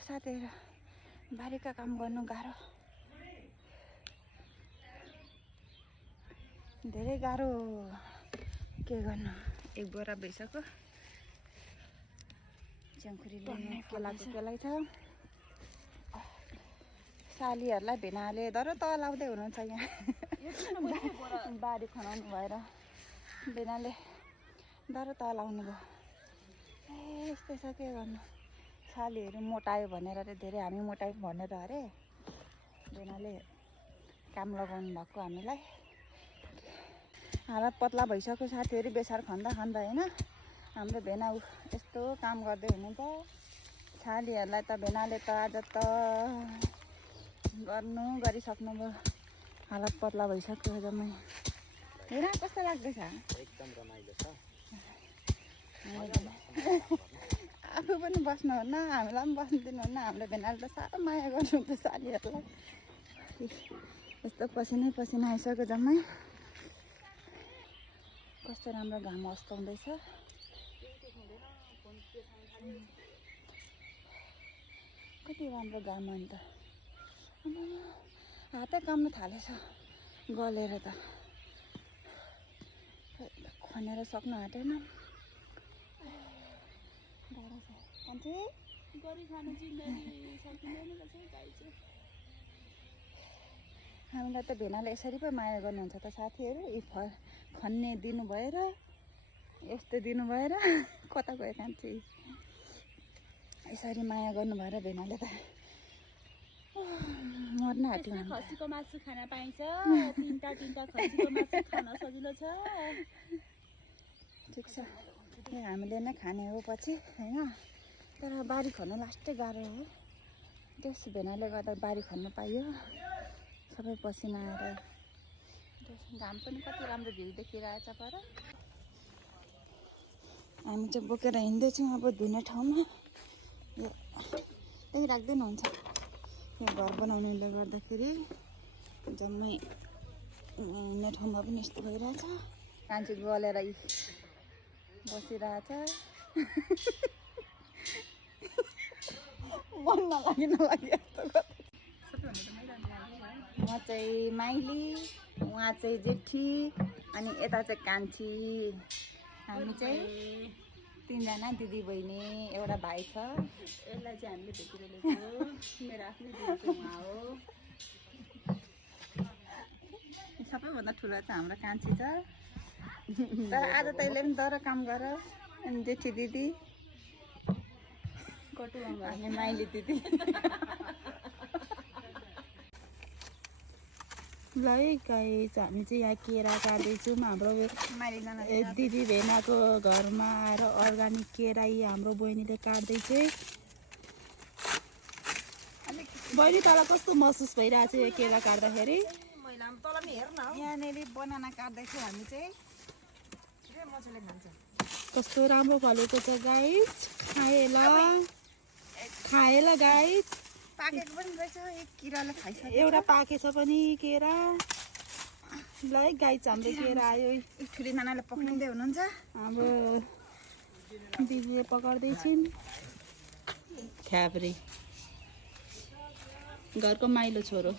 साथीहरु बारीका काम गर्नु गाह्रो, धेरै गाह्रो। के गर्नु, एक बोरा भइसक्यो। च्याङ्खुरीले केलाको केलाई छ। सालीहरूलाई भेनाले दर त लाउँदै हुनुहुन्छ यहाँ बारी खनाउनु भएर भेनाले दर त लाउनु भयो। यस्तै छ, के गर्नु। सालीहरू मोटायो भनेर अरे, धेरै हामी मोटायो भनेर अरे भेनाले काम लगाउनु भएको हामीलाई। हालत पतला भइसक्यो साथीहरू बेसार खन्दा खन्दा होइन। हाम्रो भेना यस्तो काम गर्दै हुनुहुन्छ। सालीहरूलाई त भेनाले त आज त गरिसक्नु भयो। हालत पतला भइसक्यो जम्मै। हेर कस्तो लाग्दैछ? एकदम रमाइलो छ। आफू पनि बस्नुहुन्न, हामीलाई पनि बस्नु दिनुहुन्न। हाम्रो भेनाले त साह्रो माया गर्नुहुन्छ सालीहरूलाई। यस्तो पसिनै पसिना आइसक्यो जम्मै। कस्तो राम्रो घाम अस्ताउँदैछ। कति राम्रो घाम अन्त। हातै काम्नु थालेछ गलेर त, खनेर सक्नु आँटेन। हामीलाई त भेनाले यसरी पो माया गर्नुहुन्छ त साथीहरू। खन्ने दिनु भएर, यस्तो दिनु भएर कता गयो कान्छी। यसरी माया गर्नु भएर भेनाले त मर्न आँट्यो। खसीको मासु खान पाइन्छ। तीनटा खसीको मासु खान सजिलो छ। ठिक छ, हामीले नै खाने हो पछि होइन। तर बारी खन्नु लास्टै गाह्रो हो। त्यस भेनाले गर्दा बारी खन्नु पाइयो। सबै पसिना आएर घाम पनि कति राम्रो भ्यू देखिरहेछ पर। हामी चाहिँ बोकेर हिँड्दैछौँ अब धुने ठाउँमा। यो त्यही राख्दैन हुन्छ। यो घर बनाउनुले गर्दाखेरि जम्मै हिँड्ने ठाउँमा पनि यस्तो भइरहेछ। कान्छी गलेर बसिरहेछ। मन नलागी यस्तो गर्छ। म चाहिँ माइली, उहाँ चाहिँ जेठी, अनि यता चाहिँ कान्छी। हामी चाहिँ तीनजना दिदी बहिनी, एउटा भाइ छ। यसलाई चाहिँ हामीले भेटेर ल्याएको। मेरो आफ्नै दिदीको उहाँ हो। सबैभन्दा ठुलो चाहिँ हाम्रो कान्छी छ। तर आज तैँले पनि दर काम गर। अनि जेठी दिदी, हामी माइली दिदी। ल है गाइस, हामी चाहिँ यहाँ केरा काट्दैछौँ। हाम्रो दिदी भेनाको घरमा आएर अर्ग्यानिक केरा हाम्रो बहिनीले काट्दैछ। बहिनी तँलाई कस्तो महसुस भइरहेछ यो केरा काट्दाखेरि? यहाँनिर बनाना काट्दैछौँ हामी चाहिँ। कस्तो राम्रो फलेको छ गाइस। खाए ल गाइस। पाकेको पनि रहेछ, एक किराले खाइसक्यो। एउटा पाकेछ पनि केरा। ल है गाइस, हाम्रो केरा आयो। ठुली नानाले पक्रिँदै हुनुहुन्छ। हाम्रो दिदीले पकाउँदैछिन्। ख्याब्रे घरको माइलो छोरो।